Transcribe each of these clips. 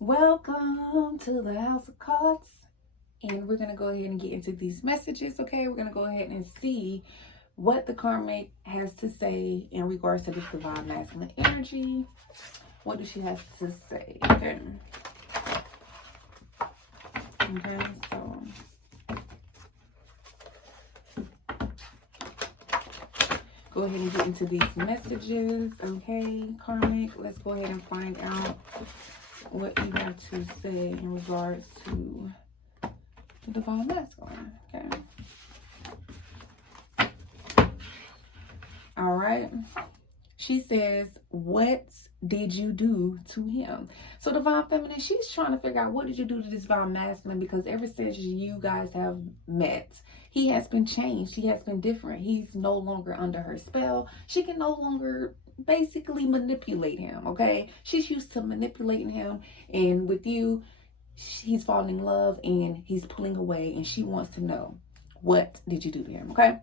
Welcome to the House of Cards. And we're going to go ahead and get into these messages, okay? We're going to go ahead and see what the karmic has to say in regards to this divine masculine energy. What does she have to say? Okay. Okay, so go ahead and get into these messages, okay, karmic. Let's go ahead and find out what you have to say in regards to the divine masculine, okay? All right. She says, what did you do to him? So divine feminine, she's trying to figure out what did you do to this divine masculine, because ever since you guys have met, he has been changed. He has been different. He's no longer under her spell. She can no longer basically manipulate him, okay? She's used to manipulating him, and with you, he's falling in love and he's pulling away, and she wants to know, what did you do to him, okay?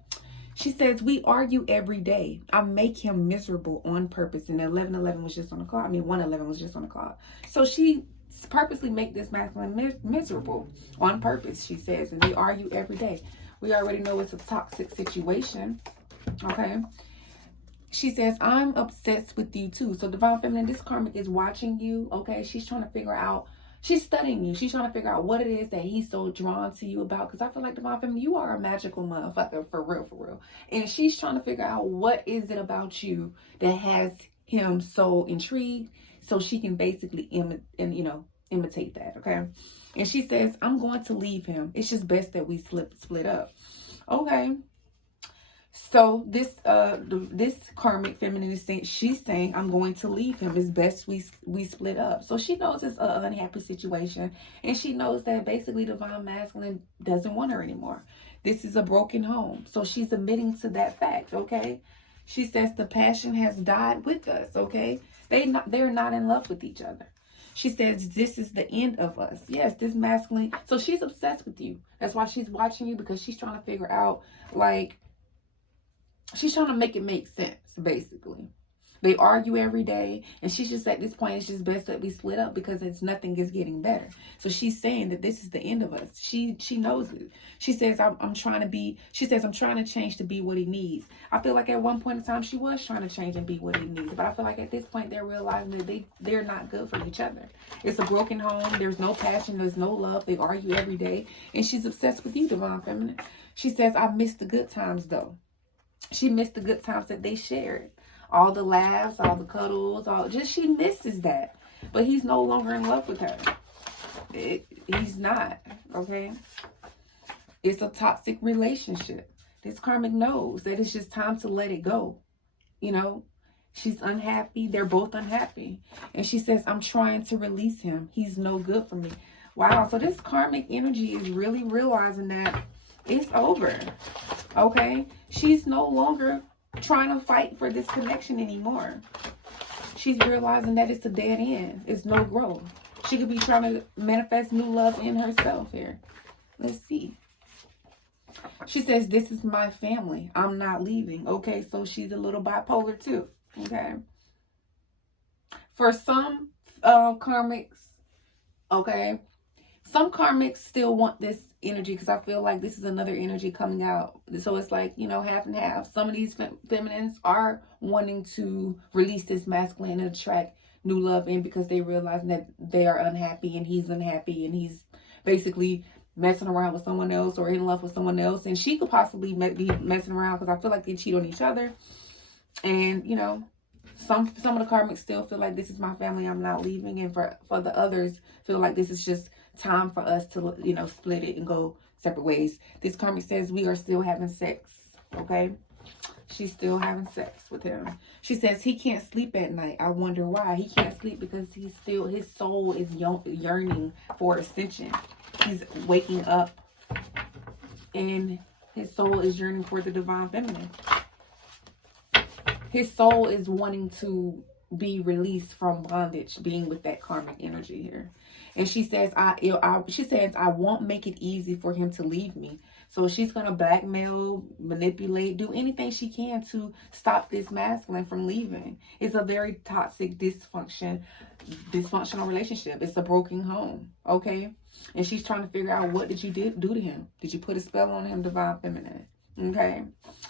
She says, we argue every day. I make him miserable on purpose. And 1111 was just on the clock. 111 was just on the clock. So she purposely make this masculine miserable on purpose, she says. And they argue every day. We already know it's a toxic situation. Okay. She says, I'm obsessed with you too. So divine feminine, this karmic is watching you. Okay. She's trying to figure out. She's studying you. She's trying to figure out what it is that he's so drawn to you about. Because I feel like, divine feminine, you are a magical motherfucker, for real, for real. And she's trying to figure out what is it about you that has him so intrigued, so she can basically imitate that, okay? And she says, I'm going to leave him. It's just best that we split up. Okay. So this karmic feminine is saying, she's saying, I'm going to leave him. It's best we split up. So she knows it's an unhappy situation, and she knows that basically divine masculine doesn't want her anymore. This is a broken home. So she's admitting to that fact, okay? She says the passion has died with us, okay? They're not in love with each other. She says, this is the end of us. Yes, this masculine. So she's obsessed with you. That's why she's watching you, because she's trying to figure out, like, she's trying to make it make sense, basically. They argue every day, and she's just at this point, it's just best that we split up, because nothing is getting better. So she's saying that this is the end of us. She knows it. She says, I'm trying to change to be what he needs. I feel like at one point in time, she was trying to change and be what he needs. But I feel like at this point, they're realizing that they're not good for each other. It's a broken home. There's no passion. There's no love. They argue every day. And she's obsessed with you, divine feminine. She says, I miss the good times, though. She missed the good times that they shared. All the laughs, all the cuddles, she misses that. But he's no longer in love with her. He's not, okay? It's a toxic relationship. This karmic knows that it's just time to let it go. You know, she's unhappy. They're both unhappy. And she says, I'm trying to release him. He's no good for me. Wow, so this karmic energy is really realizing that it's over, okay? She's no longer trying to fight for this connection anymore. She's realizing that it's a dead end. It's no growth. She could be trying to manifest new love in herself here. Let's see. She says, this is my family. I'm not leaving. Okay, so she's a little bipolar too, okay? For some karmics, okay, some karmics still want this energy, because I feel like this is another energy coming out. So it's like, half and half. Some of these feminines are wanting to release this masculine and attract new love in, because they realize that they are unhappy and he's unhappy and he's basically messing around with someone else or in love with someone else. And she could possibly be messing around, because I feel like they cheat on each other. And, some of the karmics still feel like this is my family, I'm not leaving. And for the others, feel like this is just time for us to, split it and go separate ways. This karmic says we are still having sex, okay? She's still having sex with him. She says he can't sleep at night. I wonder why. He can't sleep because his soul is yearning for ascension. He's waking up and his soul is yearning for the divine feminine. His soul is wanting to be released from bondage, being with that karmic energy here. And she says, I won't make it easy for him to leave me. So she's going to blackmail, manipulate, do anything she can to stop this masculine from leaving. It's a very toxic, dysfunctional relationship. It's a broken home, okay? And she's trying to figure out, what did you do to him? Did you put a spell on him, divine feminine? Okay?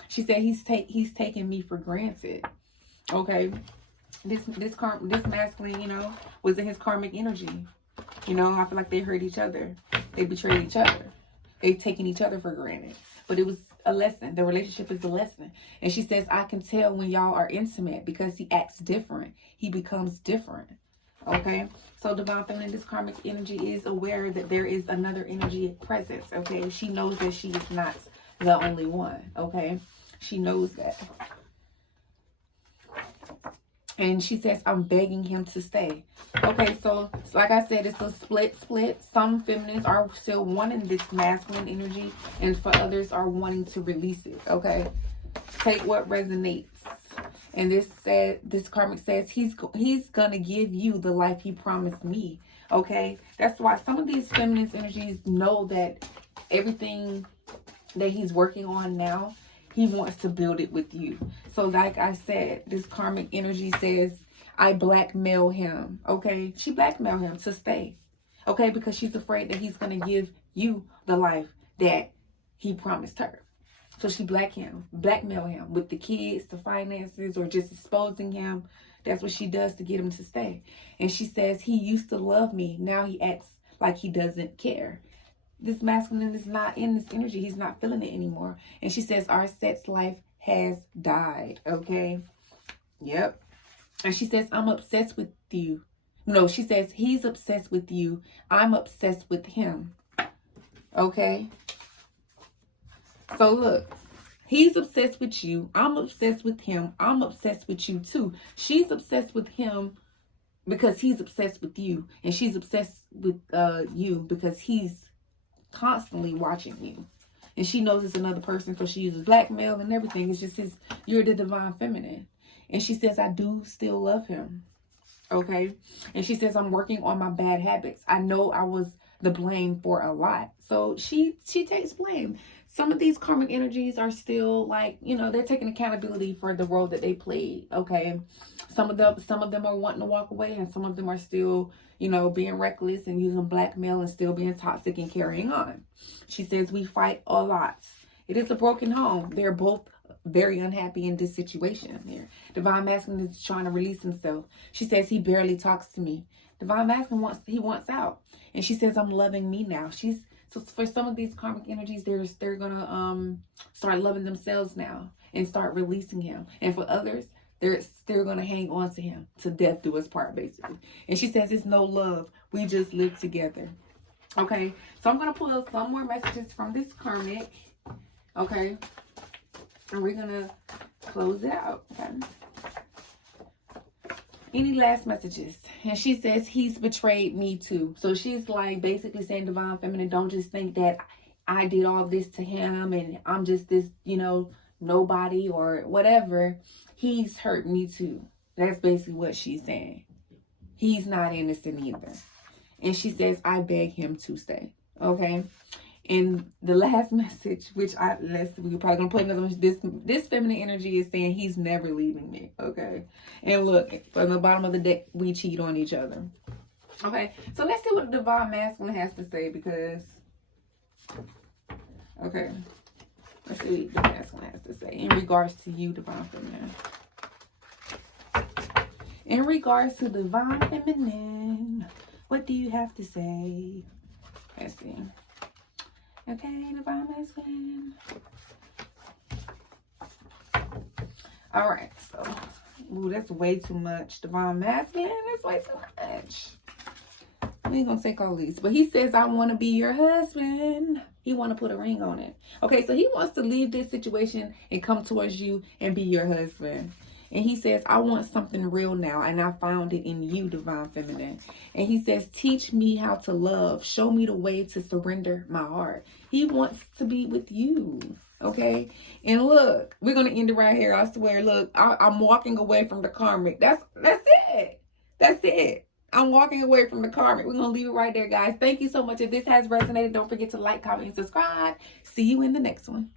She said, he's taking me for granted, okay? This masculine, you know, was in his karmic energy. You know, I feel like they hurt each other. They betrayed each other. They've taken each other for granted. But it was a lesson. The relationship is a lesson. And she says, I can tell when y'all are intimate because he acts different. He becomes different. Okay? So divine feminine, this karmic energy is aware that there is another energy present. Okay? She knows that she is not the only one. Okay? She knows that. And she says, I'm begging him to stay. Okay, so like I said, it's a split. Some feminines are still wanting this masculine energy, and for others are wanting to release it. Okay, take what resonates. And this karmic says he's gonna give you the life he promised me. Okay, that's why some of these feminine energies know that everything that he's working on now, he wants to build it with you. So like I said, this karmic energy says, I blackmail him. Okay? She blackmailed him to stay. Okay? Because she's afraid that he's going to give you the life that he promised her. So she blackmail him with the kids, the finances, or just exposing him. That's what she does to get him to stay. And she says, he used to love me. Now he acts like he doesn't care. This masculine is not in this energy. He's not feeling it anymore. And she says, our sex life has died. Okay? Yep. And she says, I'm obsessed with you. No, she says, he's obsessed with you. I'm obsessed with him. Okay? So look, he's obsessed with you. I'm obsessed with him. I'm obsessed with you too. She's obsessed with him because he's obsessed with you. And she's obsessed with you because he's constantly watching you. And she knows it's another person, so she uses blackmail and everything. It's just you're the divine feminine. And she says, I do still love him. Okay? And she says, I'm working on my bad habits. I know I was the blame for a lot. So she takes blame. Some of these karmic energies are still like, you know, they're taking accountability for the role that they played. Okay? Some of them are wanting to walk away, and some of them are still, you know, being reckless and using blackmail and still being toxic and carrying on. She says, we fight a lot. It is a broken home. They're both very unhappy in this situation here. Divine masculine is trying to release himself. She says, he barely talks to me. Divine masculine wants out. And she says, I'm loving me now. So for some of these karmic energies, they're gonna start loving themselves now and start releasing him. And for others, they're gonna hang on to him to death do us part, basically. And she says, it's no love. We just live together. Okay, so I'm gonna pull out some more messages from this karmic. Okay, and we're gonna close it out. Okay. Any last messages? And she says, he's betrayed me too. So she's like basically saying, divine feminine, don't just think that I did all this to him and I'm just this, you know, nobody or whatever. He's hurt me too. That's basically what she's saying. He's not innocent either. And she says, I beg him to stay. Okay. And the last message, which we're probably gonna put another one. This feminine energy is saying he's never leaving me. Okay. And look, from the bottom of the deck, we cheat on each other. Okay. So let's see what the divine masculine has to say, because okay. Let's see what the masculine has to say in regards to you, divine feminine. In regards to divine feminine, what do you have to say? Let's see. Okay, divine masculine. All right, so, ooh, that's way too much. Divine masculine, that's way too much. We ain't gonna take all these, but he says, I want to be your husband. He want to put a ring on it. Okay, so he wants to leave this situation and come towards you and be your husband. And he says, I want something real now, and I found it in you, divine feminine. And he says, teach me how to love. Show me the way to surrender my heart. He wants to be with you. Okay, and look, we're gonna end it right here. I swear. Look, I'm walking away from the karmic. That's it. That's it. I'm walking away from the karmic. We're gonna leave it right there, guys. Thank you so much. If this has resonated, don't forget to like, comment, and subscribe. See you in the next one.